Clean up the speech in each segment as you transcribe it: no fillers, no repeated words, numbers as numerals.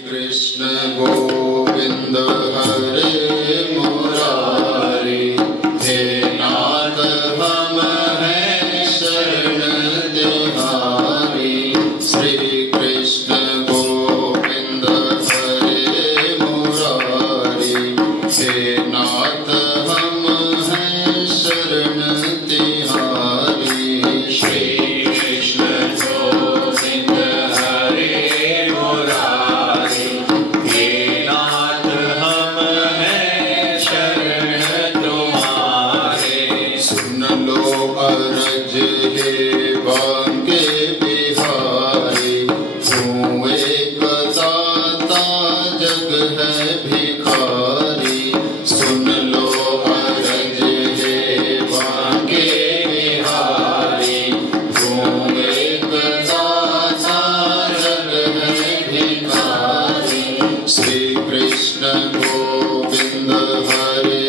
कृष्ण गोविंद हरे मुरारी, हे नाथ हम हैं शरण तिहारी। श्री कृष्ण गोविंद हरे मुरारी, हे नाथ हम हैं शरण तिहारी। श्री कृष्ण गोविंद हरे मुरारी, हे नाथ हम हैं शरण तुम्हारे। सुन लो अरज हे बांके बिहारी, तू एक दाता जग है भिखारी। सुन लो अरज हे बांके बिहारी, तू एक दाता जग है भिखारी। श्री कृष्ण गोविंद हरे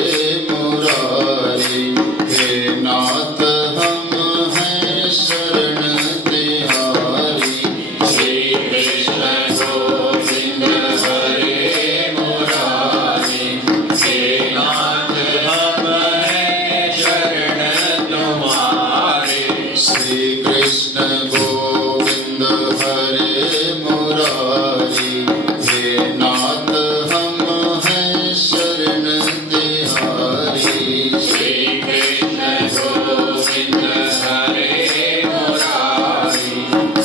मुरारी, हे नाथ हम हैं शरण तिहारी। श्री कृष्ण गोविंद हरे मुरारी, हे नाथ हम हैं शरण तुम्हारे। श्री कृष्ण गोविंद हरे मुरारी, हे नाथ हम हैं शरण तिहारी। श्री कृष्ण गोविंद हरे मुरारी,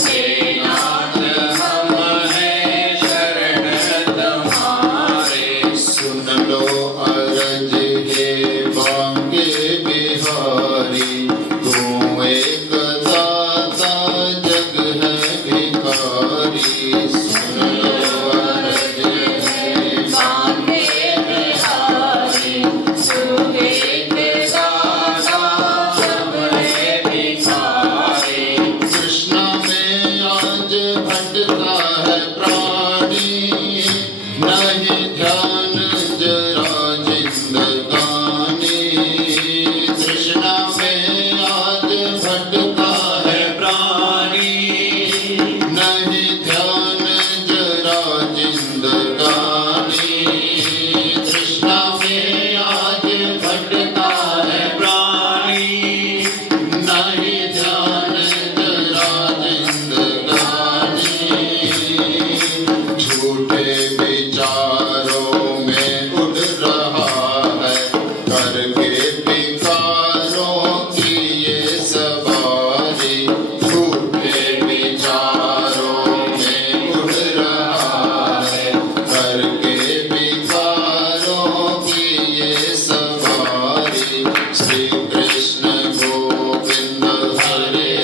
हे नाथ हम हैं शरण तुम्हारे। सुन लो अरज हे बांके बिहारी, तू एक दाता जग है भिखारी। सुन लो अरज हे बांके बिहारी, तू एक दाता जग है भिखारी। कृष्ण में आज भटका है प्राणी, नहीं ध्यान जरा जिंदगानी। कृष्ण में आज भटका है प्राणी, नहीं ध्यान जरा जिंदगानी। कृष्ण में आज भटका है प्राणी, नहीं ध्यान जरा जिंदगानी। झूठे विचारों में उड़ रहा है, करके विकारों की ये सवारी। झूठे विचारों में उड़ रहा है, करके विकारों की ये सवारी। श्री कृष्ण गोविंद हरे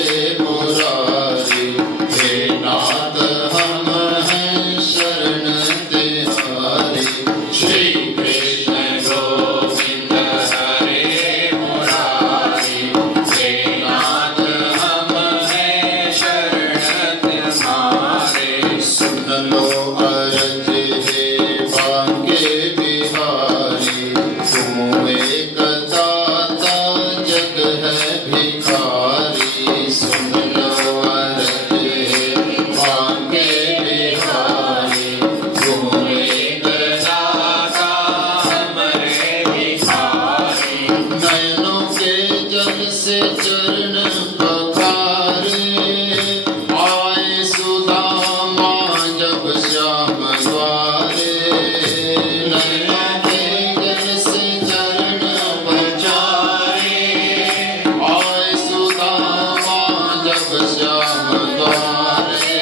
मुरारी, हे नाथ हम हैं शरण तिहारी। श्री कृष्ण गोविंद हरे मुरारी, हे नाथ हम हैं शरण तुम्हारे। सुन लो अरज हे बांके बिहारी, तू एक दाता जग है भिखारी। सुन लो अरज हे बांके बिहारी, तू एक दाता हमारे भिखारी। नयनों के जल से चरण पखारे, आए सुदामा जब श्याम द्वारे। नयनों के जल से चरण पखारे, आए सुदामा जब श्याम द्वारे।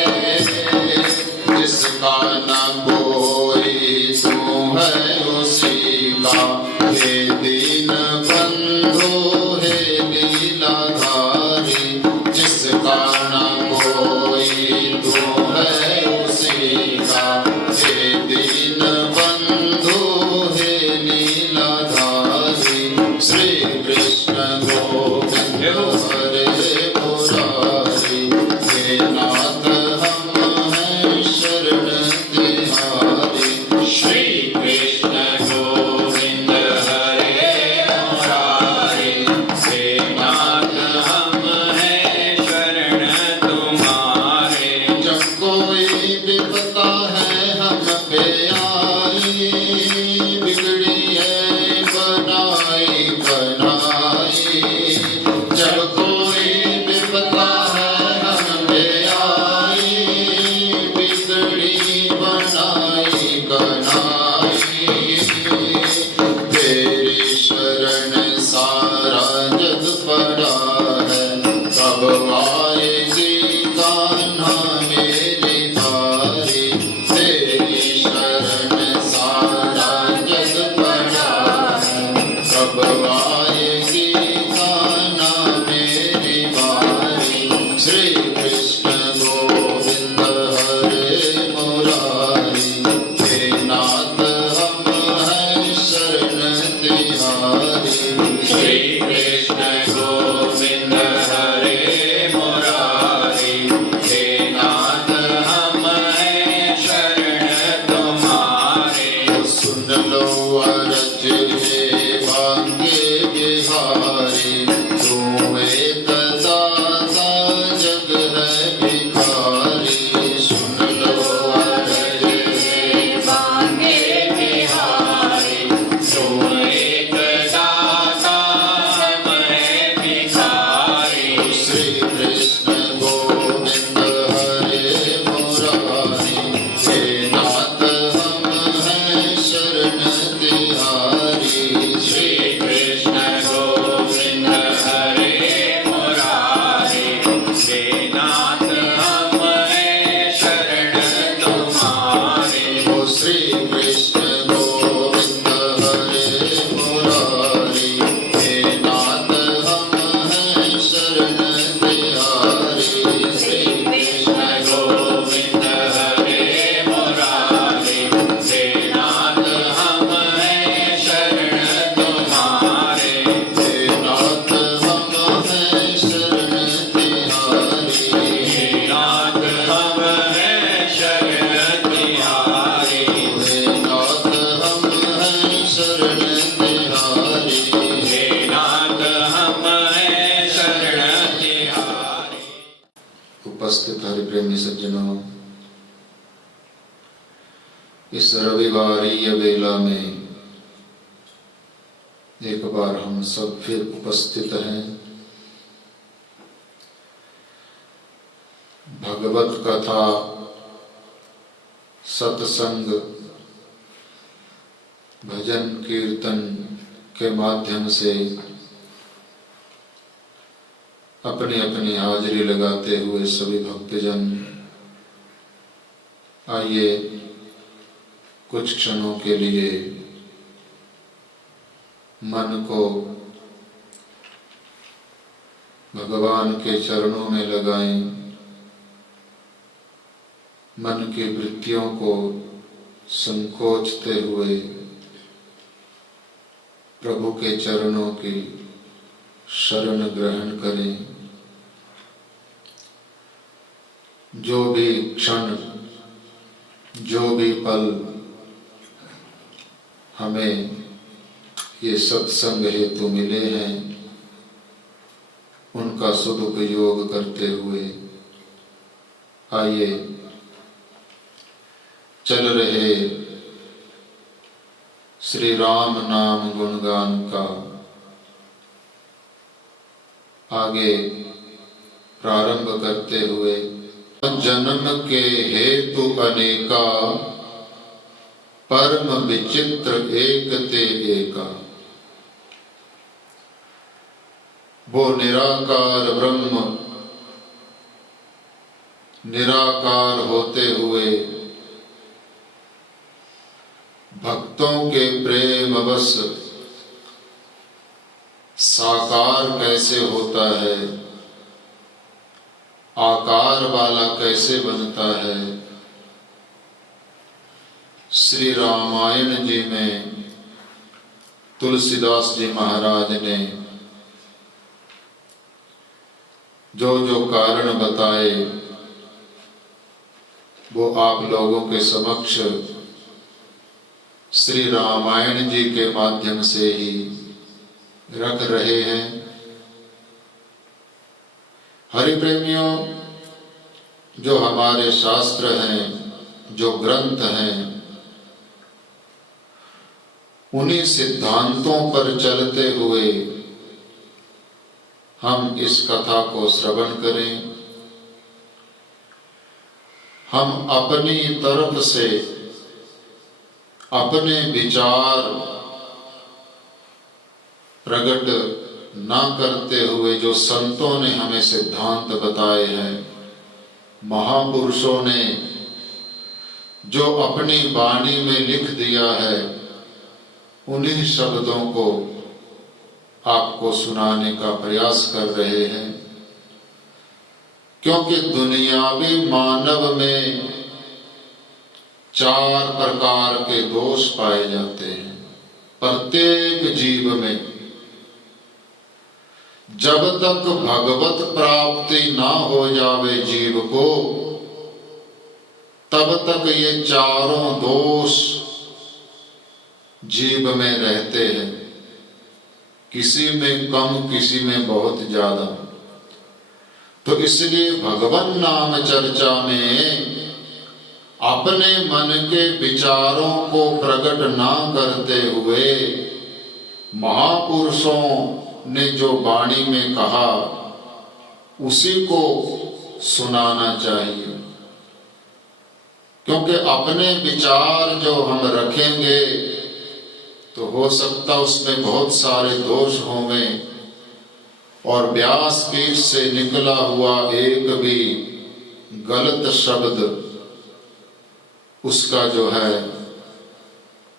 जिसका न कोई तू है उसी का, हे दीन बंधु हे लीलाधारी। जिसका न कोई तू है उसी का, हे पे आई, बिगड़ी है बनाई बनाई। जब कोई विपदा है हम पे आई, बिगड़ी बनाई बनाई। तेरी शरण सारा जग पड़ा है, कब आएगी कान्हा मेरी बारी। तेरी शरण सारा जग पड़ा है, कब आएगी कान्हा मेरी बारी। श्री कृष्ण गोविंद हरे मुरारी, हे नाथ हम हैं शरण तिहारी। श्री कृष्ण गोविंद हरे मुरारी, हे नाथ हम हैं शरण तुम्हारे। सुन लो अरज हे भाग्य बिहारी, तू एक दाता जग है भिखारी। सुन लो अरज हे मांगे बिहारी, तू एक दाता हम हैं भिखारी। श्री कृष्ण गोविंद हरे मुरारी, हे नाथ हम हैं शरण तिहारी। श्री कृष्ण गोविंद हरे मुरारी, हे नाथ हम हैं शरण तुम्हारे। ओ श्री कृष्ण गोविंद हरे मुरारी, हे नाथ हम हैं शरण तिहारी। श्री कृष्ण गोविंद हरे मुरारी, हे नाथ हम हैं शरण तुम्हारे। हे नाथ हम हैं शरण तिहारी। हे नाथ हम हैं शरण तिहारी। हे नाथ हम हैं शरण तिहारी। हे नाथ हम हैं शरण तिहारी। उपस्थित हरिप्रेमी सज्जनों, इस रविवारीय वेला में एक बार हम सब फिर उपस्थित हैं। भगवत कथा, सत्संग, भजन कीर्तन के माध्यम से अपनी अपनी हाजिरी लगाते हुए सभी भक्तजन आइए कुछ क्षणों के लिए मन को भगवान के चरणों में लगाएं, मन की वृत्तियों को संकोचते हुए प्रभु के चरणों की शरण ग्रहण करें। जो भी क्षण, जो भी पल हमें ये सत्संग हेतु मिले हैं, उनका सदुपयोग करते हुए आइए चल रहे श्री राम नाम गुणगान का आगे प्रारंभ करते हुए, जन्म के हेतु अनेका, परम विचित्र एक ते एका। वो निराकार ब्रह्म निराकार होते हुए भक्तों के प्रेम वश साकार कैसे होता है, आकार वाला कैसे बनता है। श्री रामायण जी में तुलसीदास जी महाराज ने जो जो कारण बताए वो आप लोगों के समक्ष श्री रामायण जी के माध्यम से ही रख रहे हैं। हरि प्रेमियों, जो हमारे शास्त्र हैं, जो ग्रंथ हैं, उन्हीं सिद्धांतों पर चलते हुए हम इस कथा को श्रवण करें। हम अपनी तरफ से अपने विचार प्रकट ना करते हुए जो संतों ने हमें सिद्धांत बताए हैं, महापुरुषों ने जो अपनी वाणी में लिख दिया है, उन्हीं शब्दों को आपको सुनाने का प्रयास कर रहे हैं। क्योंकि दुनियावी मानव में 4 प्रकार के दोष पाए जाते हैं प्रत्येक जीव में। जब तक भगवत प्राप्ति ना हो जावे जीव को, तब तक ये चारों दोष जीव में रहते हैं, किसी में कम, किसी में बहुत ज्यादा। तो इसलिए भगवान नाम चर्चा में अपने मन के विचारों को प्रकट ना करते हुए महापुरुषों ने जो वाणी में कहा उसी को सुनाना चाहिए। क्योंकि अपने विचार जो हम रखेंगे तो हो सकता उसमें बहुत सारे दोष होंगे और व्यासपीठ से निकला हुआ एक भी गलत शब्द, उसका जो है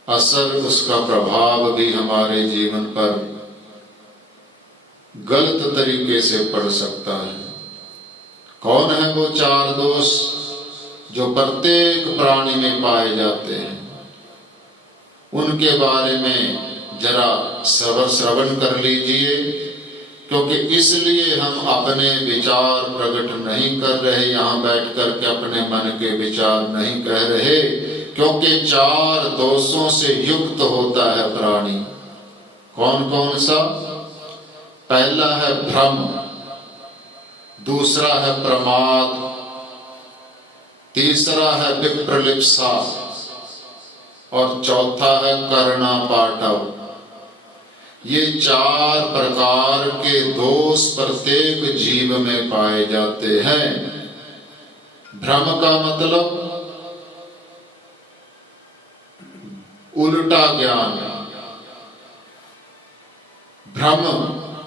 असर, उसका प्रभाव भी हमारे जीवन पर गलत तरीके से पड़ सकता है। कौन है वो 4 दोष जो प्रत्येक प्राणी में पाए जाते हैं? उनके बारे में जरा श्रवण कर लीजिए। क्योंकि इसलिए हम अपने विचार प्रकट नहीं कर रहे, यहाँ बैठ कर के अपने मन के विचार नहीं कह रहे, क्योंकि 4 दोषों से युक्त होता है प्राणी। कौन कौन सा? पहला है भ्रम, दूसरा है प्रमाद, तीसरा है विप्रलिप्सा और चौथा है कर्णापाटव। ये 4 प्रकार के दोष प्रत्येक जीव में पाए जाते हैं। भ्रम का मतलब उल्टा ज्ञान, भ्रम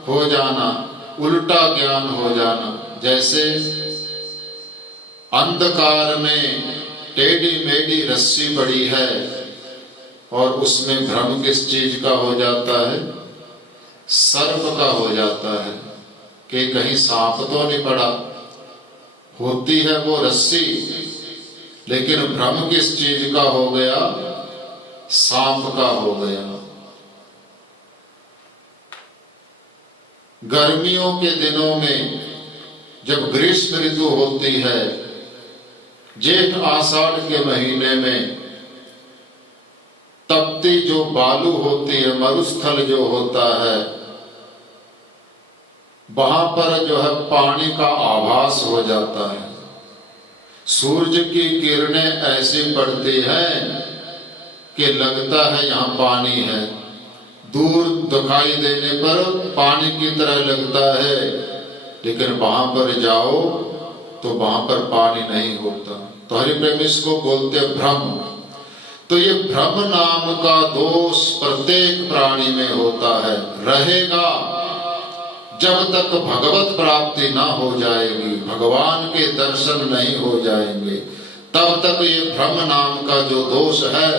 हो जाना, उल्टा ज्ञान हो जाना। जैसे अंधकार में टेढ़ी मेढ़ी रस्सी पड़ी है और उसमें भ्रम किस चीज का हो जाता है? सर्प का हो जाता है कि कहीं सांप तो नहीं पड़ा। होती है वो रस्सी, लेकिन भ्रम किस चीज का हो गया? सांप का हो गया। गर्मियों के दिनों में जब ग्रीष्म ऋतु होती है, जेठ आषाढ़ के महीने में तपती जो बालू होती है, मरुस्थल जो होता है, वहां पर जो है पानी का आभास हो जाता है। सूरज की किरणें ऐसी पड़ती हैं कि लगता है यहाँ पानी है। दूर दिखाई देने पर पानी की तरह लगता है, लेकिन वहां पर जाओ तो वहां पर पानी नहीं होता। तो हरि प्रेम इसको बोलते भ्रम। तो ये भ्रम नाम का दोष प्रत्येक प्राणी में होता है, रहेगा जब तक भगवत प्राप्ति ना हो जाएगी, भगवान के दर्शन नहीं हो जाएंगे, तब तक ये भ्रम नाम का जो दोष है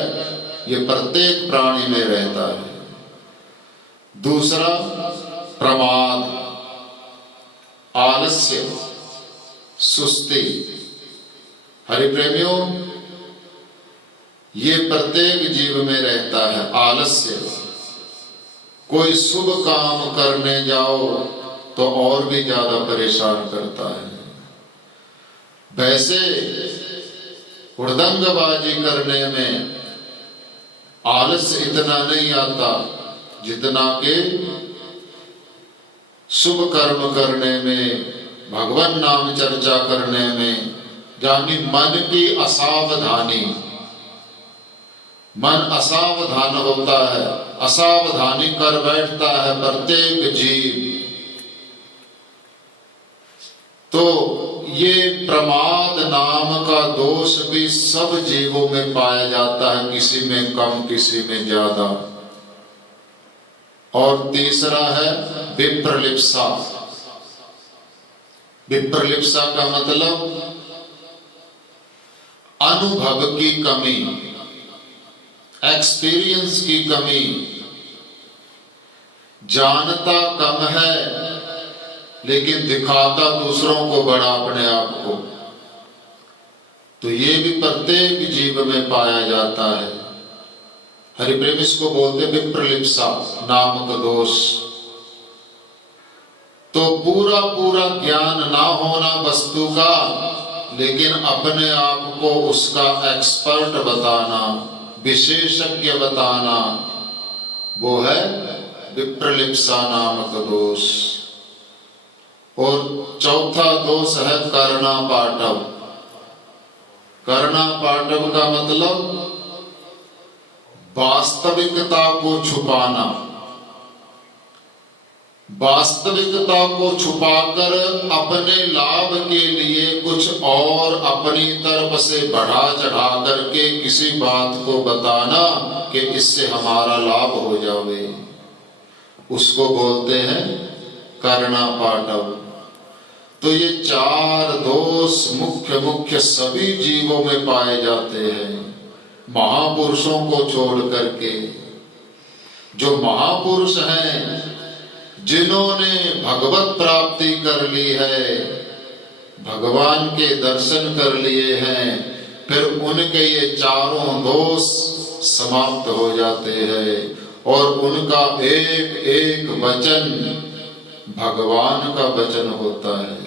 ये प्रत्येक प्राणी में रहता है। दूसरा प्रमाद, आलस्य, सुस्ती। हरि प्रेमियों, ये प्रत्येक जीव में रहता है। आलस्य, कोई शुभ काम करने जाओ तो और भी ज्यादा परेशान करता है। वैसे हुड़दंगबाजी करने में आलस्य इतना नहीं आता जितना कि शुभ कर्म करने में, भगवान नाम चर्चा करने में, यानी मन की असावधानी, मन असावधान होता है, असावधानी कर बैठता है प्रत्येक जीव, तो ये प्रमाद नाम का दोष भी सब जीवों में पाया जाता है, किसी में कम किसी में ज्यादा। और तीसरा है विप्रलिप्सा। विप्रलिप्सा का मतलब अनुभव की कमी, एक्सपीरियंस की कमी, जानता कम है लेकिन दिखाता दूसरों को बड़ा अपने आप को। तो ये भी प्रत्येक जीव में पाया जाता है। हरिप्रेम इसको बोलते विप्रलिप्सा नामक दोष। तो पूरा पूरा ज्ञान ना होना वस्तु का, लेकिन अपने आप को उसका एक्सपर्ट बताना, विशेषज्ञ बताना, वो है विप्रलिप्सा नामक दोष। और चौथा दोष है करना पाटव। करना पाटव का मतलब वास्तविकता को छुपाना। वास्तविकता को छुपाकर अपने लाभ के लिए कुछ और अपनी तरफ से बढ़ा चढ़ा करके किसी बात को बताना कि इससे हमारा लाभ हो जावे, उसको बोलते हैं करना पाटव। तो ये चार दोष मुख्य मुख्य सभी जीवों में पाए जाते हैं, महापुरुषों को छोड़ करके। जो महापुरुष हैं, जिन्होंने भगवत प्राप्ति कर ली है, भगवान के दर्शन कर लिए हैं, फिर उनके ये चारों दोष समाप्त हो जाते हैं और उनका एक एक वचन भगवान का वचन होता है।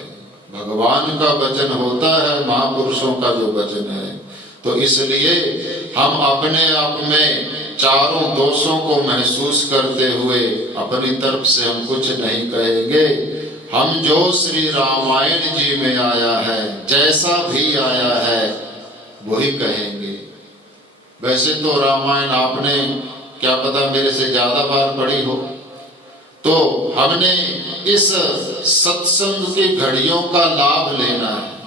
भगवान का वचन होता है महापुरुषों का जो वचन है। तो इसलिए हम अपने आप में चारों दोषों को महसूस करते हुए अपनी तरफ से हम कुछ नहीं कहेंगे। हम जो श्री रामायण जी में आया है, जैसा भी आया है, वही कहेंगे। वैसे तो रामायण आपने क्या पता मेरे से ज्यादा बार पढ़ी हो, तो हमने इस सत्संग की घड़ियों का लाभ लेना है,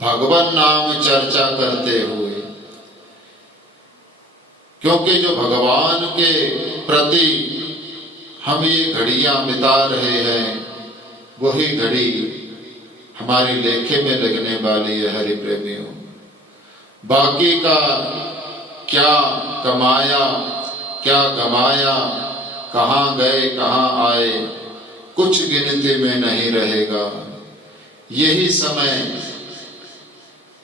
भगवान नाम चर्चा करते हुए। क्योंकि जो भगवान के प्रति हम ये घड़ियां बिता रहे हैं, वही घड़ी हमारी लेखे में लगने वाली है। हरि प्रेमियों, बाकी का क्या कमाया क्या गमाया, कहाँ गए कहाँ आए, कुछ गिनती में नहीं रहेगा। यही समय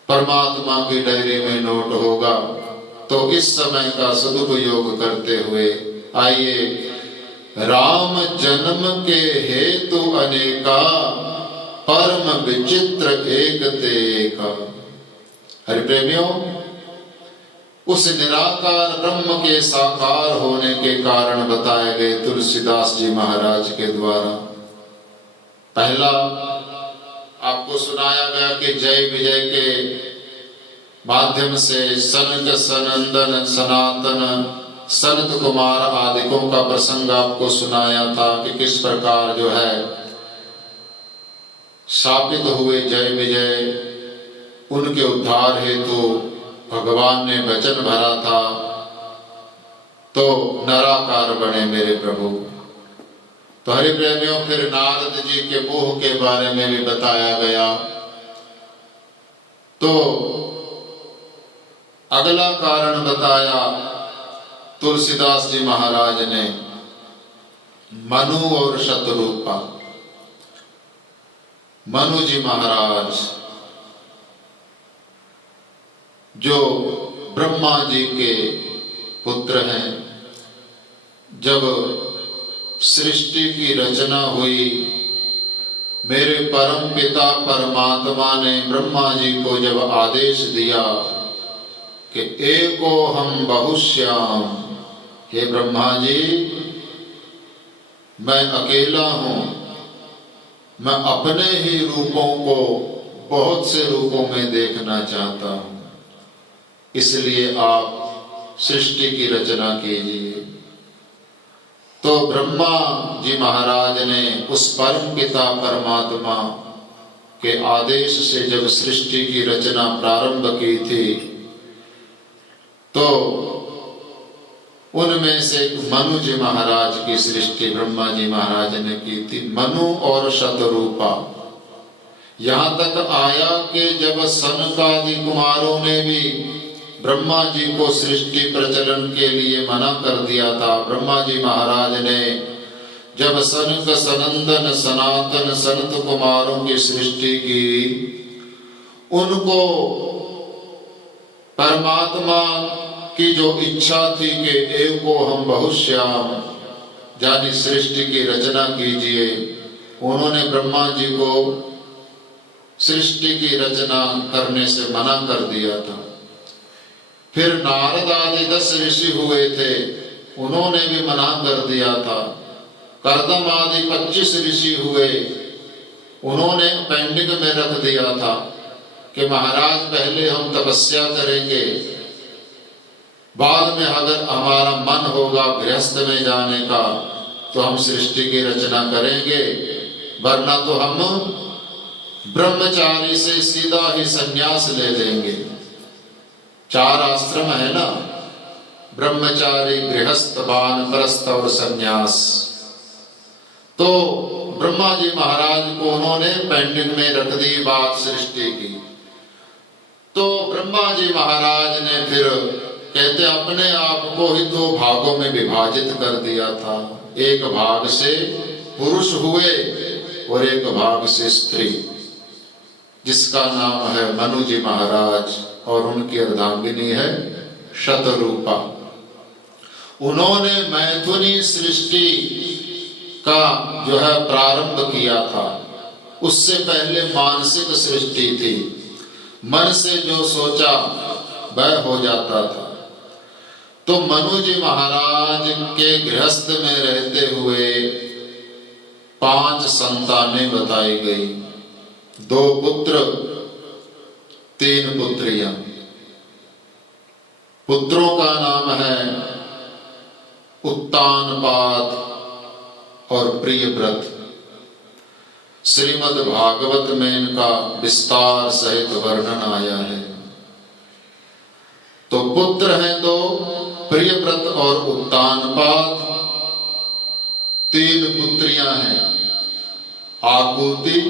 परमात्मा की डायरी में नोट होगा। तो इस समय का सदुपयोग करते हुए आइए, राम जन्म के हेतु अनेका, परम विचित्र एक ते एका। हरि प्रेमियों, उस निराकार ब्रह्म के साकार होने के कारण बताए गए तुलसीदास जी महाराज के द्वारा। पहला आपको सुनाया गया कि जय विजय के माध्यम से सनक सनंदन सनातन सनत कुमार आदिकों का प्रसंग आपको सुनाया था कि किस प्रकार जो है शापित हुए जय विजय, उनके उद्धार हेतु भगवान ने वचन भरा था, तो नराकार बने मेरे प्रभु। तो हरि प्रेमियों, फिर नारद जी के मोह के बारे में भी बताया गया। तो अगला कारण बताया तुलसीदास जी महाराज ने, मनु और शतरूपा। मनु जी महाराज जो ब्रह्मा जी के पुत्र हैं, जब सृष्टि की रचना हुई, मेरे परम पिता परमात्मा ने ब्रह्मा जी को जब आदेश दिया कि एको हम बहुश्याम, हे ब्रह्मा जी मैं अकेला हूं, मैं अपने ही रूपों को बहुत से रूपों में देखना चाहता हूं, इसलिए आप सृष्टि की रचना कीजिए। तो ब्रह्मा जी महाराज ने उस परम पिता परमात्मा के आदेश से जब सृष्टि की रचना प्रारंभ की थी, तो उनमें से मनु जी महाराज की सृष्टि ब्रह्मा जी महाराज ने की थी। मनु और शतरूपा, यहाँ तक आया कि जब सनकादि कुमारों ने भी ब्रह्मा जी को सृष्टि प्रचलन के लिए मना कर दिया था, ब्रह्मा जी महाराज ने जब सनक सनंदन सनातन संत कुमारों की सृष्टि की, उनको परमात्मा की जो इच्छा थी कि एको हम बहुश्याम जानी सृष्टि की रचना कीजिए, उन्होंने ब्रह्मा जी को सृष्टि की रचना करने से मना कर दिया था। फिर नारद आदि 10 ऋषि हुए थे, उन्होंने भी मना कर दिया था। कर्दम आदि 25 ऋषि हुए, उन्होंने पेंडिंग में रख दिया था कि महाराज पहले हम तपस्या करेंगे, बाद में अगर हमारा मन होगा गृहस्थ में जाने का तो हम सृष्टि की रचना करेंगे, वरना तो हम ब्रह्मचारी से सीधा ही संन्यास ले लेंगे। 4 आश्रम है ना, ब्रह्मचारी, गृहस्थ, वानप्रस्थ और संन्यास। तो ब्रह्मा जी महाराज को उन्होंने पेंडिंग में रख दी बात सृष्टि की। तो ब्रह्मा जी महाराज ने फिर कहते अपने आप को ही 2 भागों में विभाजित कर दिया था। एक भाग से पुरुष हुए और एक भाग से स्त्री, जिसका नाम है मनु जी महाराज, और उनकी अर्धांगिनी है शतरूपा। उन्होंने मैथुनी सृष्टि का जो है प्रारंभ किया था। उससे पहले मानसिक सृष्टि थी, मन से जो सोचा वह हो जाता था। तो मनु जी महाराज के गृहस्थ में रहते हुए 5 संतानें बताई गई, 2 पुत्र 3 पुत्रियां। पुत्रों का नाम है उत्तानपाद और प्रियव्रत। श्रीमद् भागवत में इनका विस्तार सहित वर्णन आया है। तो पुत्र हैं 2, प्रियव्रत और उत्तानपाद। 3 पुत्रियां हैं, आकुति,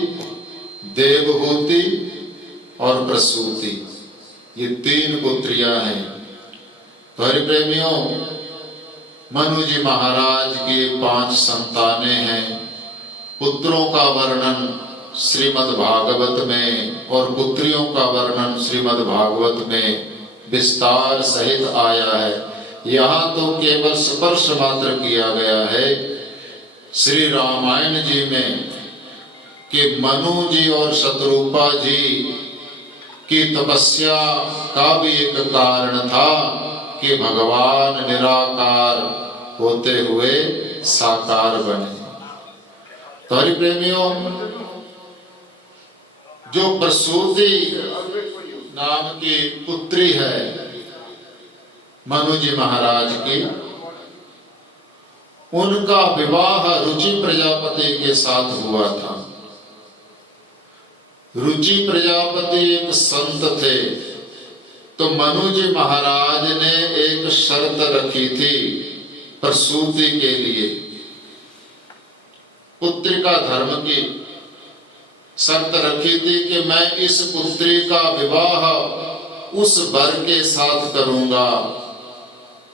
देवहूति और प्रसूति। ये 3 पुत्रियां हैं। तो हरि प्रेमियों, मनु जी महाराज की 5 संतानें हैं। पुत्रों का वर्णन श्रीमद् भागवत में और पुत्रियों का वर्णन श्रीमद् भागवत में विस्तार सहित आया है। यहाँ तो केवल स्पर्श मात्र किया गया है श्री रामायण जी में कि मनु जी और शतरूपा जी की तपस्या का भी एक कारण था कि भगवान निराकार होते हुए साकार बने। तो हरि प्रेमियों, जो प्रसूति नाम की पुत्री है मनु जी महाराज की, उनका विवाह रुचि प्रजापति के साथ हुआ था। रुचि प्रजापति एक संत थे। तो मनु जी महाराज ने एक शर्त रखी थी प्रसूति के लिए, पुत्री का धर्म की शर्त रखी थी कि मैं इस पुत्री का विवाह उस वर के साथ करूंगा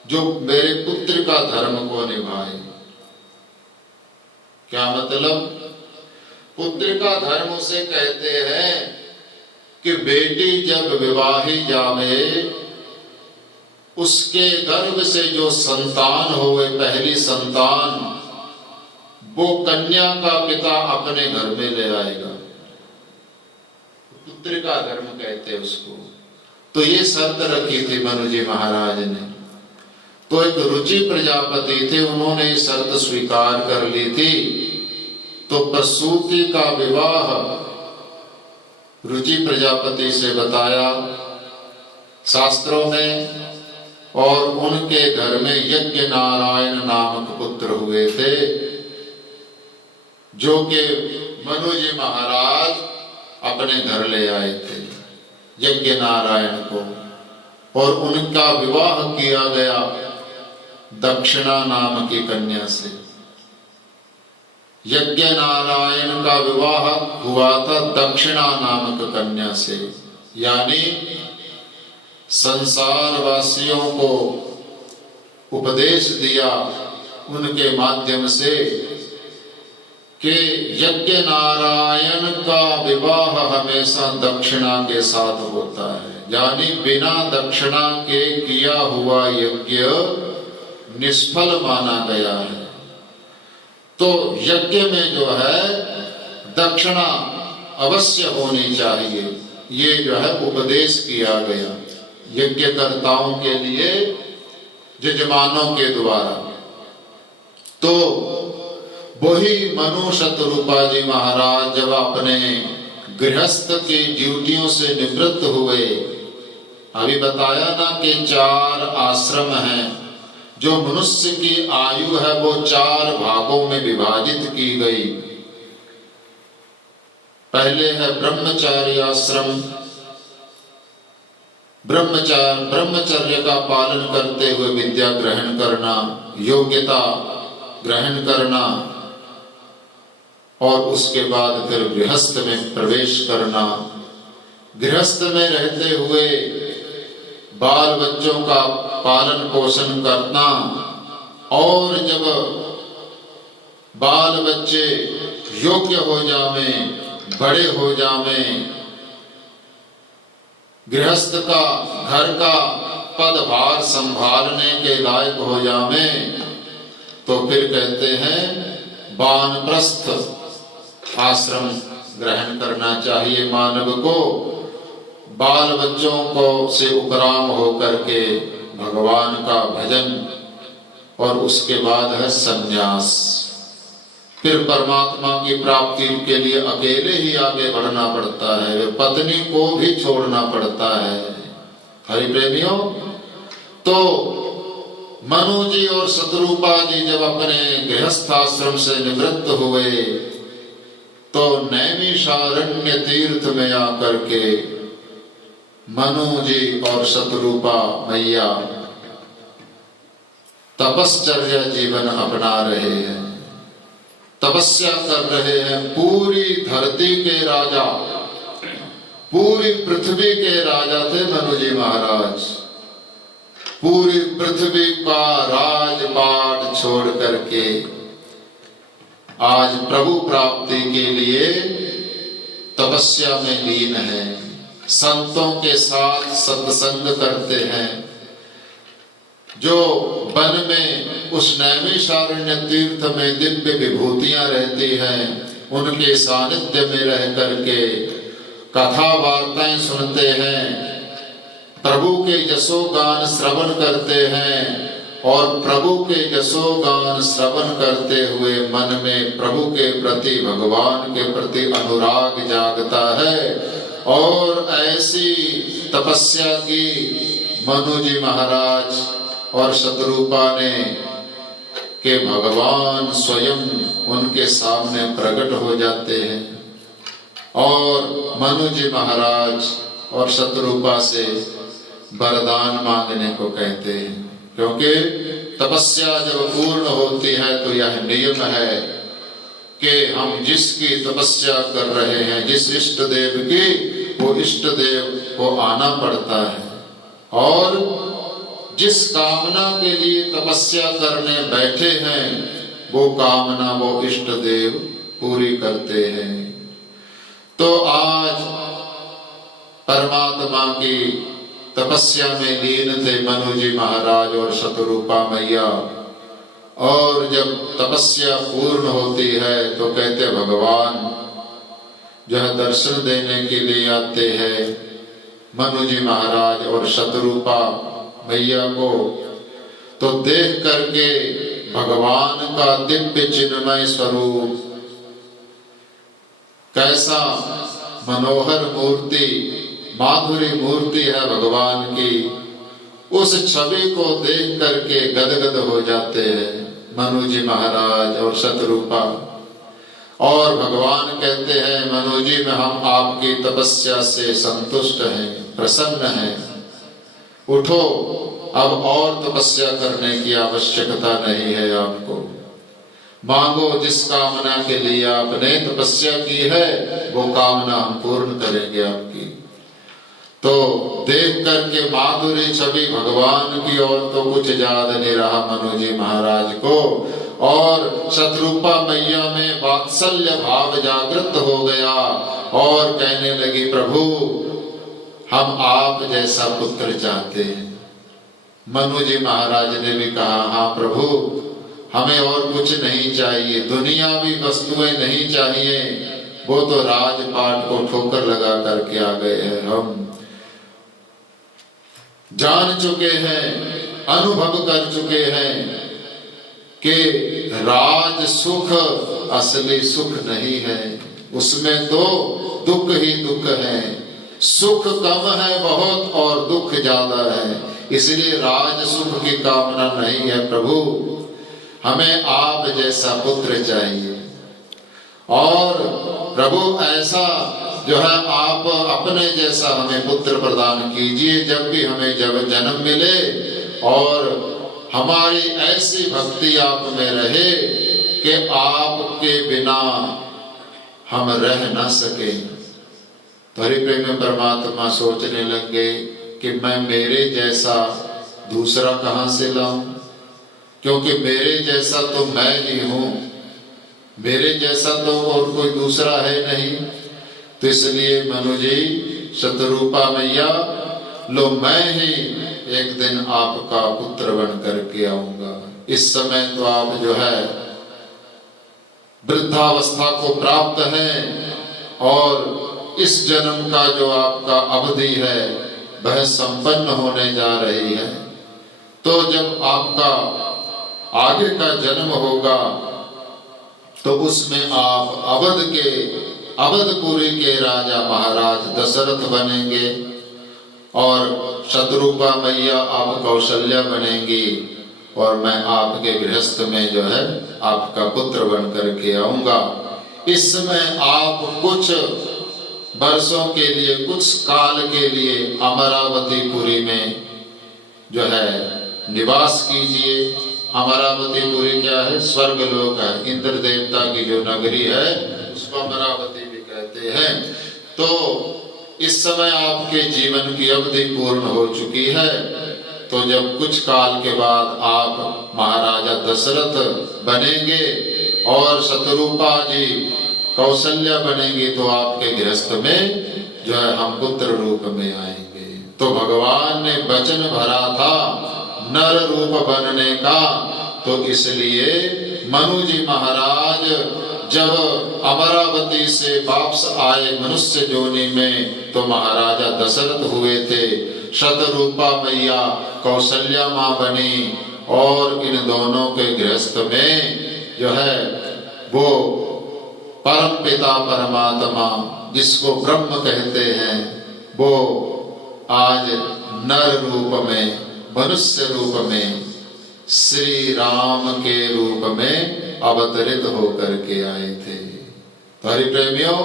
जो मेरे पुत्र का धर्म को निभाए। क्या मतलब? पुत्र का धर्म उसे कहते हैं कि बेटी जब विवाही जावे, उसके गर्भ से जो संतान होवे, पहली संतान, वो कन्या का पिता अपने घर में ले आएगा। पुत्र का धर्म कहते हैं उसको। तो ये शर्त रखी थी मनु जी महाराज ने। तो एक रुचि प्रजापति थे, उन्होंने ये शर्त स्वीकार कर ली थी। तो प्रसूति का विवाह रुचि प्रजापति से बताया। शास्त्रों में और उनके घर में यज्ञ नारायण नामक पुत्र हुए थे, जो कि मनु जी महाराज अपने घर ले आए थे यज्ञ नारायण को, और उनका विवाह किया गया दक्षिणा नाम की कन्या से। यज्ञ नारायण का विवाह हुआ था दक्षिणा नामक कन्या से, यानी संसार वासियों को उपदेश दिया उनके माध्यम से कि यज्ञ नारायण का विवाह हमेशा दक्षिणा के साथ होता है, यानी बिना दक्षिणा के किया हुआ यज्ञ निष्फल माना गया है। तो यज्ञ में जो है दक्षिणा अवश्य होनी चाहिए, ये जो है उपदेश किया गया यज्ञकर्ताओं के लिए यजमानों के द्वारा। तो वही मनु शतरूपा जी महाराज जब अपने गृहस्थ की ड्यूटियों से निवृत्त हुए, अभी बताया ना कि 4 आश्रम हैं, जो मनुष्य की आयु है वो 4 भागों में विभाजित की गई। पहले है ब्रह्मचार्य आश्रम, ब्रह्मचर्य का पालन करते हुए विद्या ग्रहण करना, योग्यता ग्रहण करना, और उसके बाद फिर गृहस्थ में प्रवेश करना। गृहस्थ में रहते हुए बाल बच्चों का पालन पोषण करना, और जब बाल बच्चे योग्य हो जावें, बड़े हो जावें, गृहस्थ का घर का पदभार संभालने के लायक हो जावें, तो फिर कहते हैं वानप्रस्थ आश्रम ग्रहण करना चाहिए मानव को, बाल बच्चों को से उपराम होकर के भगवान का भजन, और उसके बाद है संन्यास। फिर परमात्मा की प्राप्ति के लिए अकेले ही आगे बढ़ना पड़ता है, पत्नी को भी छोड़ना पड़ता है। हरि प्रेमियों, तो मनु जी और शतरूपा जी जब अपने गृहस्थाश्रम से निवृत्त हुए, तो नैमिषारण्य तीर्थ में आकर के मनु जी और शतरूपा मैया तपश्चर्या जीवन अपना रहे हैं, तपस्या कर रहे हैं। पूरी धरती के राजा, पूरी पृथ्वी के राजा थे मनु जी महाराज। पूरी पृथ्वी का राजपाट छोड़ करके आज प्रभु प्राप्ति के लिए तपस्या में लीन है, संतों के साथ सत्संग करते हैं। जो वन में उस नैमिषारण्य तीर्थ में दिव्य विभूतियां रहती हैं, उनके सानिध्य में रह करके कथा वार्ताएं सुनते हैं, प्रभु के यशोगान श्रवण करते हैं, और प्रभु के यशोगान श्रवण करते हुए मन में प्रभु के प्रति, भगवान के प्रति अनुराग जागता है। और ऐसी तपस्या की मनु जी महाराज और शतरूपा ने कि भगवान स्वयं उनके सामने प्रकट हो जाते हैं, और मनु जी महाराज और शतरूपा से वरदान मांगने को कहते हैं। क्योंकि तपस्या जब पूर्ण होती है तो यह नियम है कि हम जिसकी तपस्या कर रहे हैं, जिस इष्ट देव की, वो इष्ट देव को आना पड़ता है, और जिस कामना के लिए तपस्या करने बैठे हैं, वो कामना वो इष्ट देव पूरी करते हैं। तो आज परमात्मा की तपस्या में लीन थे मनु जी महाराज और शतरूपा मैया, और जब तपस्या पूर्ण होती है तो कहते भगवान जो है दर्शन देने के लिए आते हैं मनु जी महाराज और शतरूपा मैया को। तो देख करके भगवान का दिव्य चिन्मय स्वरूप, कैसा मनोहर मूर्ति, माधुरी मूर्ति है भगवान की, उस छवि को देख करके गदगद हो जाते हैं मनु जी महाराज और शतरूपा। और भगवान कहते हैं मनु जी में हम आपकी तपस्या से संतुष्ट हैं, प्रसन्न हैं, उठो, अब और तपस्या करने की आवश्यकता नहीं है आपको, मांगो जिस कामना के लिए आपने तपस्या की है वो कामना हम पूर्ण करेंगे आपकी। तो देख करके माधुरी छवि भगवान की और तो कुछ याद नहीं रहा मनु जी महाराज को, और शतरूपा मैया में वात्सल्य भाव जागृत हो गया और कहने लगी प्रभु हम आप जैसा पुत्र चाहते हैं। मनु जी महाराज ने भी कहा हाँ प्रभु हमें और कुछ नहीं चाहिए, दुनियावी वस्तुएं नहीं चाहिए, वो तो राजपाट को ठोकर लगा करके आ गए हैं, हम जान चुके हैं, अनुभव कर चुके हैं कि राज सुख असली सुख नहीं है, उसमें तो दुख ही दुख है, सुख कम है बहुत और दुख ज्यादा है, इसलिए राज सुख की कामना नहीं है प्रभु, हमें आप जैसा पुत्र चाहिए। और प्रभु ऐसा जो है आप अपने जैसा हमें पुत्र प्रदान कीजिए जब भी हमें जब जन्म मिले, और हमारी ऐसी भक्ति आप में रहे कि आपके बिना हम रह न सके। तो हरि प्रेम परमात्मा सोचने लगे कि मैं मेरे जैसा दूसरा कहां से लाऊं, क्योंकि मेरे जैसा तो मैं ही हूं, मेरे जैसा तो और कोई दूसरा है नहीं। तो इसलिए मनु जी शतरूपा मैया लो मैं ही एक दिन आपका पुत्र बन करके आऊंगा। इस समय तो आप जो है वृद्धावस्था को प्राप्त हैं और इस जन्म का जो आपका अवधि है वह संपन्न होने जा रही है। तो जब आपका आगे का जन्म होगा तो उसमें आप अवधपुरी के राजा महाराज दशरथ बनेंगे और शतरूपा मैया आप कौशल्या बनेंगी और मैं आपके गृहस्थ में जो है आपका पुत्र बन करके आऊंगा। इस समय आप कुछ वर्षों के लिए, कुछ काल के लिए अमरावतीपुरी में जो है निवास कीजिए। अमरावतीपुरी क्या है? स्वर्गलोक है, इंद्र देवता की जो नगरी है उसको अमरावती भी कहते हैं। तो इस समय आपके जीवन की अवधि पूर्ण हो चुकी है, तो जब कुछ काल के बाद आप महाराजा दशरथ बनेंगे और शतरूपा जी कौशल्या बनेंगी तो आपके गृहस्थ में जो है हम पुत्र रूप में आएंगे। तो भगवान ने वचन भरा था नर रूप बनने का, तो इसलिए मनु जी महाराज जब अमरावती से वापस आए मनुष्य जोनि में तो महाराजा दशरथ हुए थे, शतरूपा मैया कौशल्या माँ बनी और इन दोनों के गृहस्थ में जो है वो परम पिता परमात्मा जिसको ब्रह्म कहते हैं वो आज नर रूप में, मनुष्य रूप में, श्री राम के रूप में अवतरित होकर के आए थे। तो हरि प्रेमियों,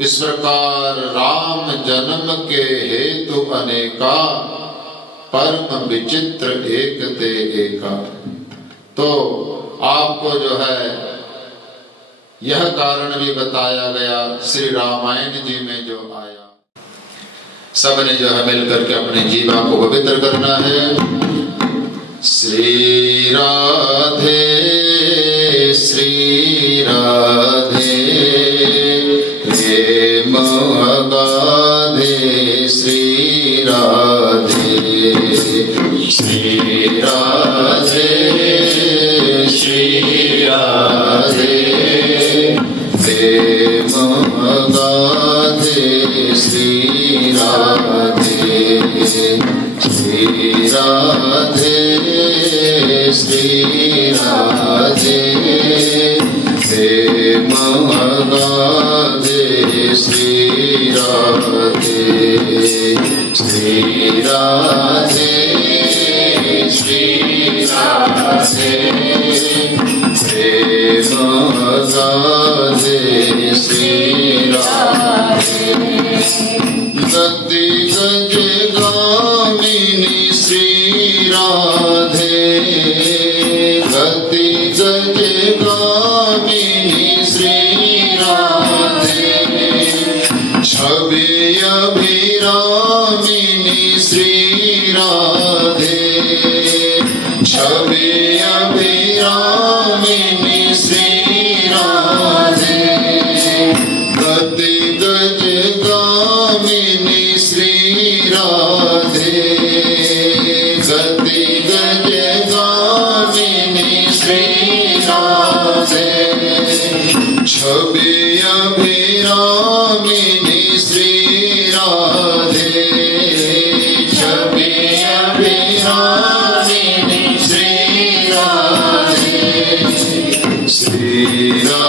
इस प्रकार राम जन्म के हेतु अनेका, परम विचित्र एक ते एका। तो आपको जो है यह कारण भी बताया गया श्री रामायण जी में जो आया। सबने जो है मिलकर के अपने जीवा को पवित्र करना है। श्री राधे श्री राधे प्रेम अगाधे श्री राधे श्री राधे श्री राधे प्रेम अगाधे श्री राधे श्री राधे श्री राधे प्रेम अगाधे श्री राधे श्री राधे प्रेम गाजे श्री राधे गति गज गामिनी श्री राधे गति गज गामिनी श्री राधे छवि अभिरामिनी श्री राधे छवि अभिरामिनी श्री राधे गति गज गामिनी श्री राधे गति गज गामिनी श्री राधे छवि अभिरामिनी श्री राधे छवि अभिरामिनी श्री राधे श्री राधे